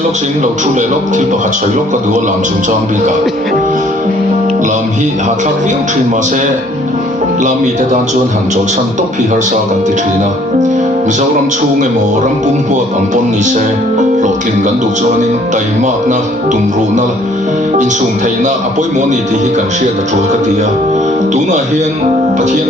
sin lok sing lo thu le lok thil pakhat soi lok ka du lam chung chang bi ka lam hi ha thak viau thin ma se lam mi te dan chuan han chol san tok phi har sa kan ti thina mizoram chung emo rampum huat ampon ni se lo tling kan du chuan in taimak na tumru na in sung theina apoi mo ni ti hi kan hria da tro ka tia tuna hian pathian